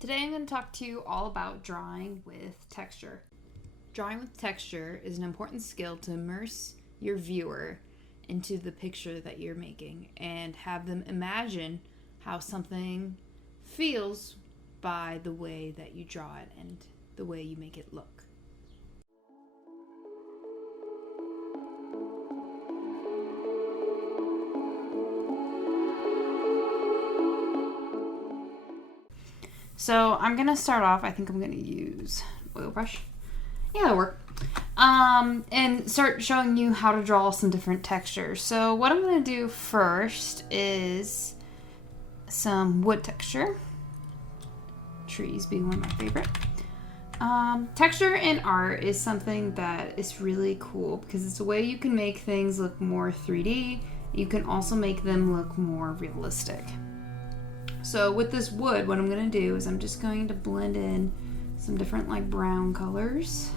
Today I'm going to talk to you all about drawing with texture. Drawing with texture is an important skill to immerse your viewer into the picture that you're making and have them imagine how something feels by the way that you draw it and the way you make it look. So I'm going to start off, I think I'm going to use oil brush. Yeah, that'll work. And start showing you how to draw some different textures. So what I'm going to do first is some wood texture. Trees being one of my favorite. Texture in art is something that is really cool because it's a way you can make things look more 3D. You can also make them look more realistic. So with this wood, what I'm going to do is I'm just going to blend in some different like brown colors.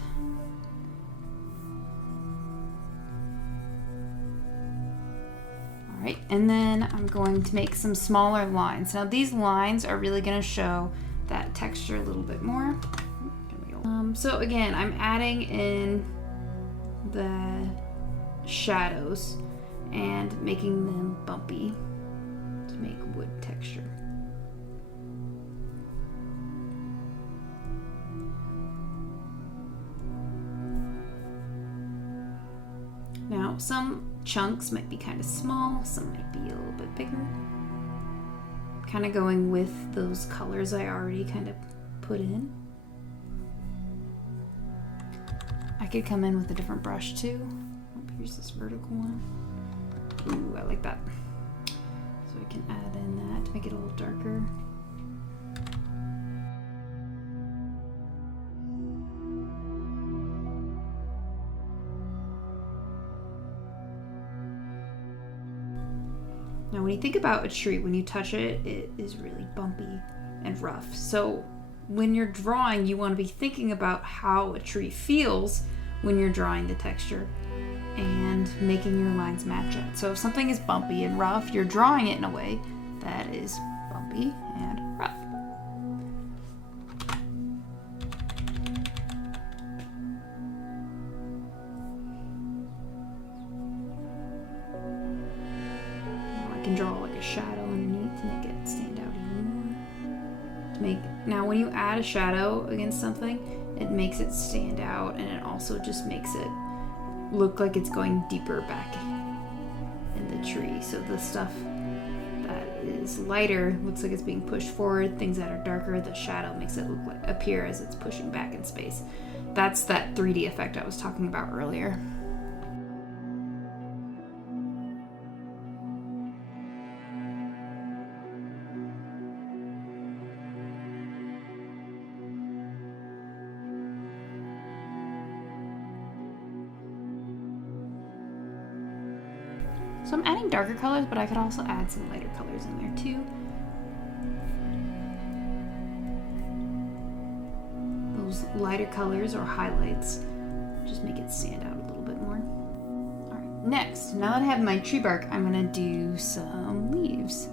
All right, and then I'm going to make some smaller lines. Now these lines are really going to show that texture a little bit more. So again, I'm adding in the shadows and making them bumpy to make wood texture. Now, some chunks might be kind of small, some might be a little bit bigger. Kind of going with those colors I already kind of put in. I could come in with a different brush too. Here's this vertical one. Ooh, I like that. So I can add in that to make it a little darker. Now when you think about a tree, when you touch it, it is really bumpy and rough. So when you're drawing, you want to be thinking about how a tree feels when you're drawing the texture and making your lines match it. So if something is bumpy and rough, you're drawing it in a way that is bumpy and rough. I can draw like a shadow underneath to make it stand out even more. Now when you add a shadow against something, it makes it stand out, and it also just makes it look like it's going deeper back in the tree. So the stuff that is lighter looks like it's being pushed forward. Things that are darker, the shadow makes it appear as it's pushing back in space. That's that 3D effect I was talking about earlier. So I'm adding darker colors, but I could also add some lighter colors in there too. Those lighter colors or highlights just make it stand out a little bit more. All right, next, now that I have my tree bark, I'm gonna do some leaves.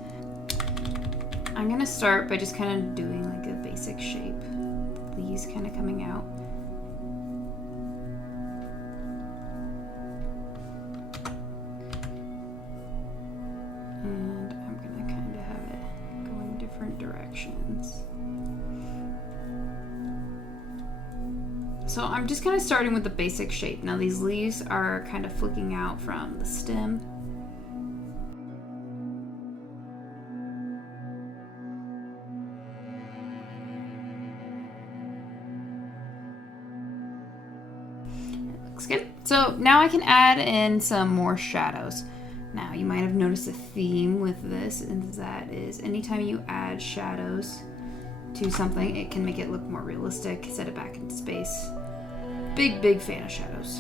I'm gonna start by just kind of doing like a basic shape. The leaves kind of coming out. Directions. So I'm just kind of starting with the basic shape. Now these leaves are kind of flicking out from the stem. It looks good. So now I can add in some more shadows. Now, you might have noticed a theme with this, and that is anytime you add shadows to something, it can make it look more realistic, set it back into space. Big fan of shadows.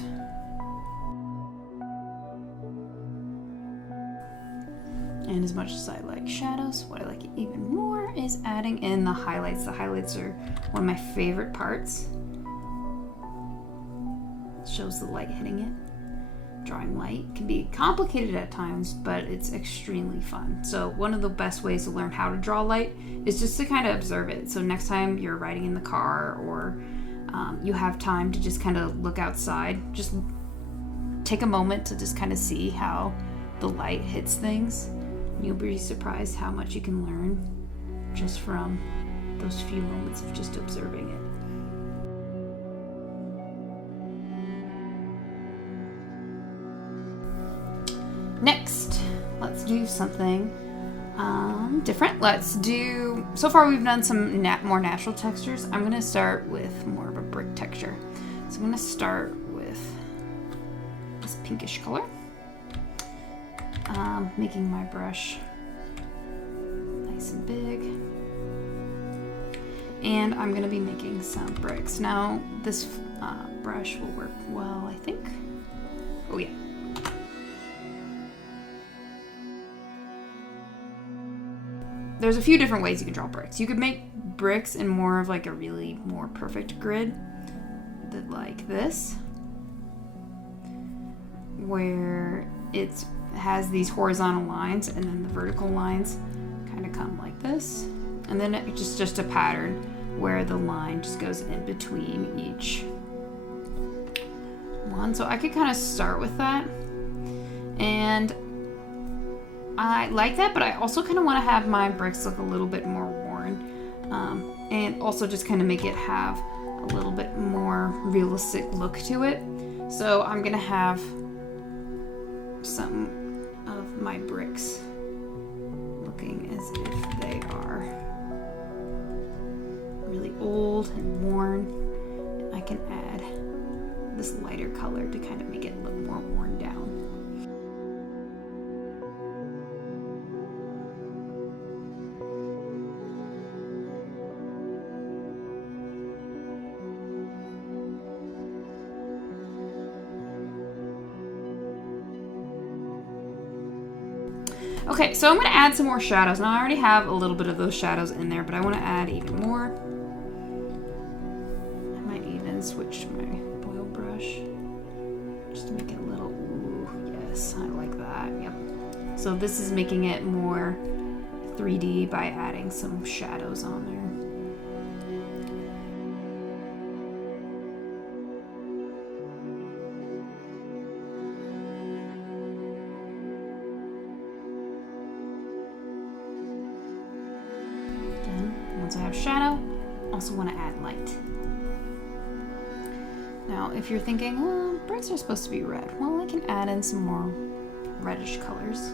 And as much as I like shadows, what I like even more is adding in the highlights. The highlights are one of my favorite parts. It shows the light hitting it. drawing light can be complicated at times, but it's extremely fun. So one of the best ways to learn how to draw light is just to kind of observe it. So next time you're riding in the car or you have time to just kind of look outside, just take a moment to just kind of see how the light hits things. You'll be surprised how much you can learn just from those few moments of just observing it. Next, let's do something different. So far we've done some more natural textures. I'm going to start with more of a brick texture. So I'm going to start with this pinkish color. Making my brush nice and big. And I'm going to be making some bricks. Now, this brush will work well, I think. Oh yeah. There's a few different ways you can draw bricks. You could make bricks in more of like a really more perfect grid, like this, where it has these horizontal lines and then the vertical lines kind of come like this. And then it's just a pattern where the line just goes in between each one. So I could kind of start with that. And I like that, but I also kind of want to have my bricks look a little bit more worn, and also just kind of make it have a little bit more realistic look to it. So I'm gonna have some of my bricks looking as if they are really old and worn. I can add this lighter color to kind of make it look more worn down. Okay, so I'm going to add some more shadows. Now I already have a little bit of those shadows in there, but I want to add even more. I might even switch to my oil brush just to make it a little, ooh, yes, I like that, yep. So this is making it more 3D by adding some shadows on there. Once I have shadow, also want to add light. Now, if you're thinking, bricks are supposed to be red, well, I can add in some more reddish colors,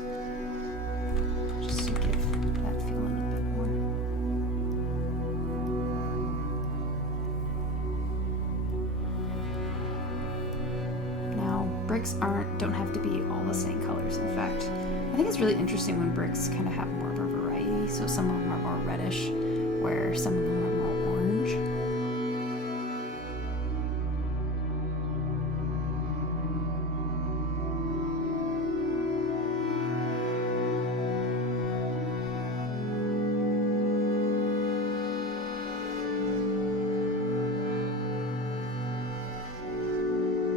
just to give that feeling a bit more. Now, bricks don't have to be all the same colors. In fact, I think it's really interesting when bricks kind of have more of a variety. So some of them are more reddish, where some of them are more orange.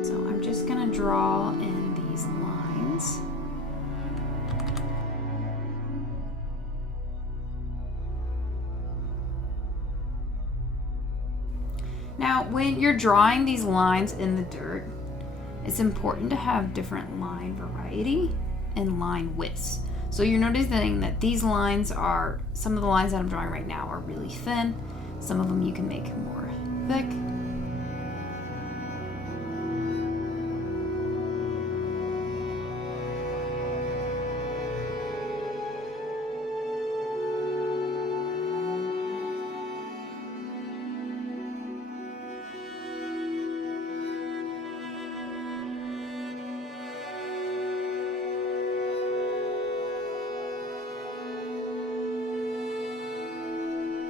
So I'm just gonna draw in these lines. Now, when you're drawing these lines in the dirt, it's important to have different line variety and line widths. So you're noticing that these lines are, some of the lines that I'm drawing right now are really thin. Some of them you can make more thick.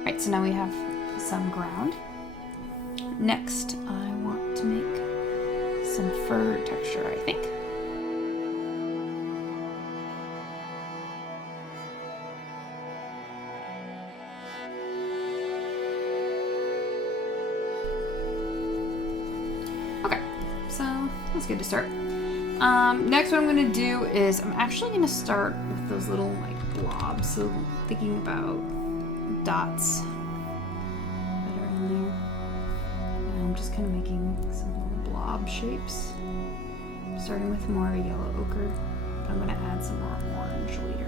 Right, so now we have some ground. Next, I want to make some fur texture, I think. Okay, so that's good to start. Next, what I'm gonna do is I'm actually gonna start with those little like blobs. So thinking about dots that are in there. And I'm just kind of making some little blob shapes. Starting with more of a yellow ochre, but I'm gonna add some more orange later.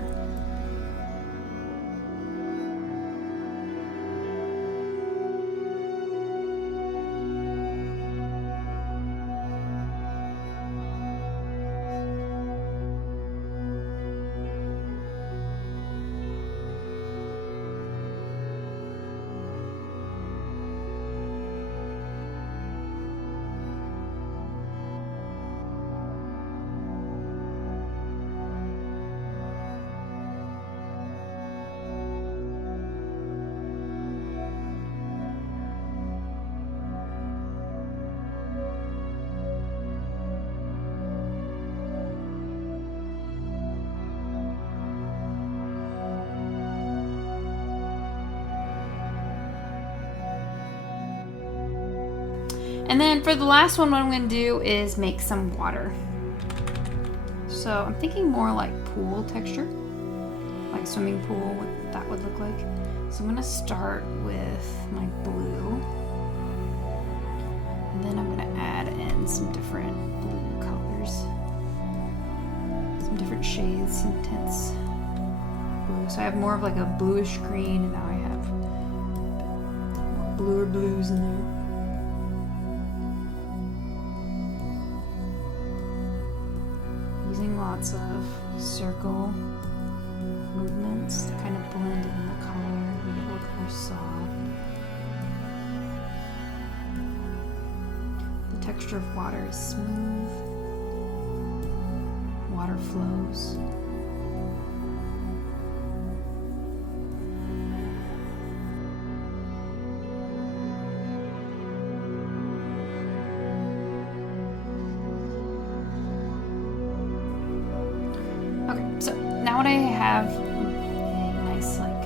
And then for the last one, what I'm going to do is make some water. So I'm thinking more like pool texture, like swimming pool, what that would look like. So I'm going to start with my blue. And then I'm going to add in some different blue colors. Some different shades, some tints blue. So I have more of like a bluish green, and now I have more bluer blues in there. Lots of circle movements to kind of blend in the color, make it look more soft. The texture of water is smooth. Water flows. Okay, so now what I have a nice like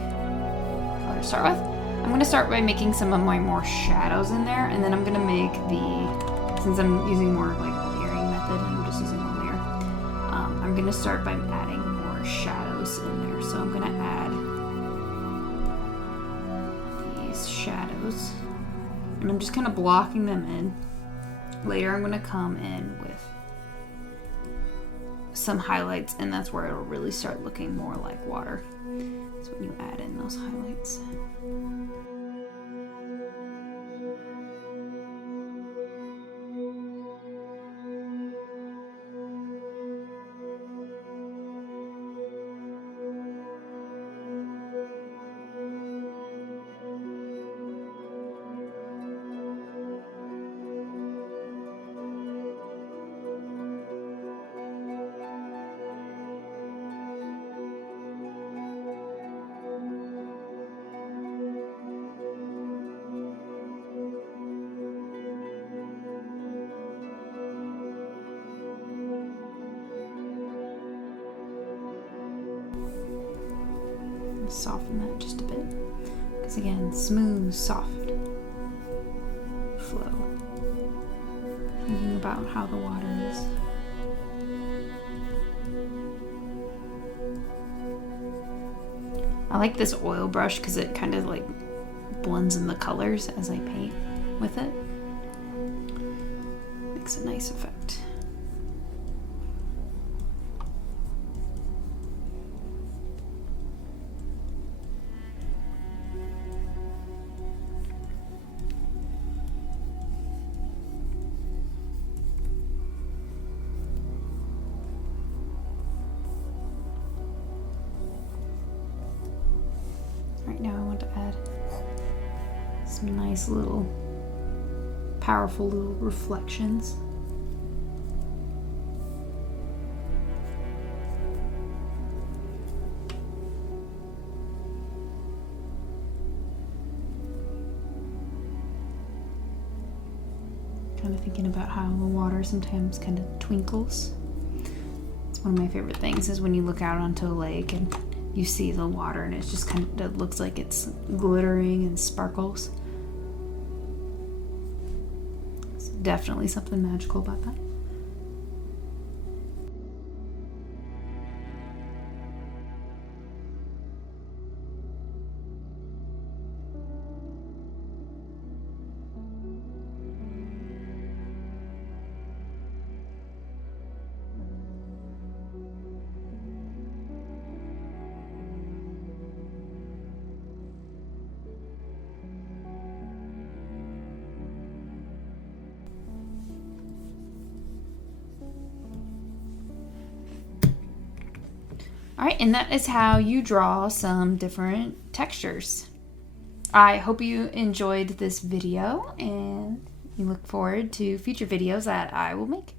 color to start with, I'm going to start by making some of my more shadows in there, and then I'm going to make since I'm using more of like a layering method and I'm just using one layer, I'm going to start by adding more shadows in there. So I'm going to add these shadows, and I'm just kind of blocking them in. Later I'm going to come in with some highlights, and that's where it'll really start looking more like water. That's when you add in those highlights. Soften that just a bit, because again, smooth, soft flow. Thinking about how the water is. I like this oil brush because it kind of like blends in the colors as I paint with it. Makes a nice effect. Right now I want to add some nice little, powerful little reflections. Kind of thinking about how the water sometimes kind of twinkles. It's one of my favorite things is when you look out onto a lake and you see the water and it's just kind of looks like it's glittering and sparkles. It's definitely something magical about that. Alright, and that is how you draw some different textures. I hope you enjoyed this video, and you look forward to future videos that I will make.